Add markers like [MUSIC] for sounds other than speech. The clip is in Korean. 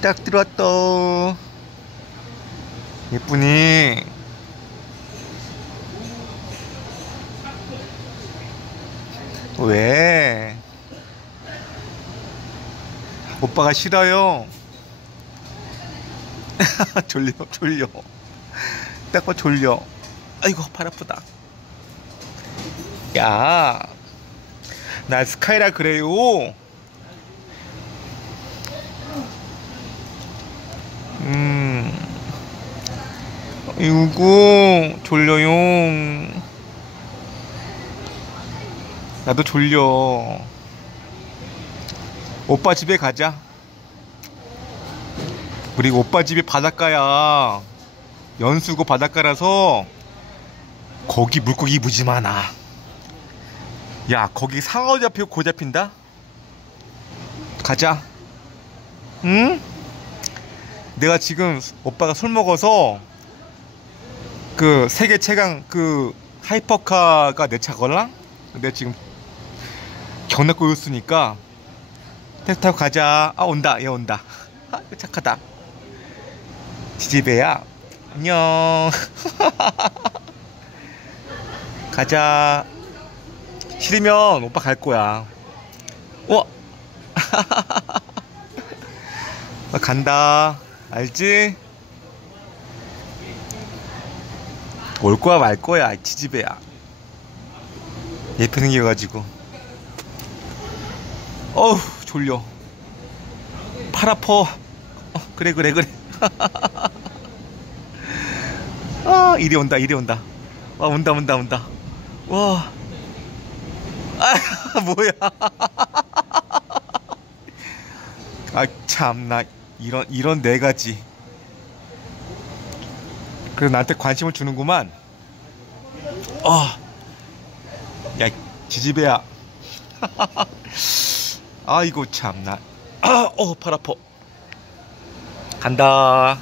딱 들어왔다. 예쁘니? 왜? 오빠가 싫어요. [LAUGHS] 졸려, 졸려. 딱 봐, 졸려. 아이고, 팔 아프다. 야, 나 스카이라 그래요. 이거 졸려요. 나도 졸려. 오빠 집에 가자. 우리 오빠 집이 바닷가야. 연수구 바닷가라서 거기 물고기 무지 많아. 야, 거기 상어 잡히고 고 잡힌다? 가자. 응? 내가 지금 오빠가 술 먹어서 그 세계 최강 그 하이퍼카가 내 차걸랑? 근데 지금 경락고 있으니까 택시 타고 가자. 아 온다. 얘 온다. 아, 착하다. 지지배야. 안녕. [LAUGHS] 가자. 싫으면 오빠 갈 거야. 어? [LAUGHS] 나 간다. 알지? 올 거야 말 거야 이 지지배야. 예쁘 생겨가지고. 어우 졸려. 팔 아파. 어, 그래 그래 그래. [LAUGHS] 아 이리 온다 이리 온다. 와 온다 온다 온다. 와. 아 [LAUGHS] 뭐야. [LAUGHS] 아 참나 이런 이런 네 가지. 그래 나한테 관심을 주는구만. 아. 야 지지배야. [LAUGHS] 아이고 참나. 아, 어, 팔 아파. 간다.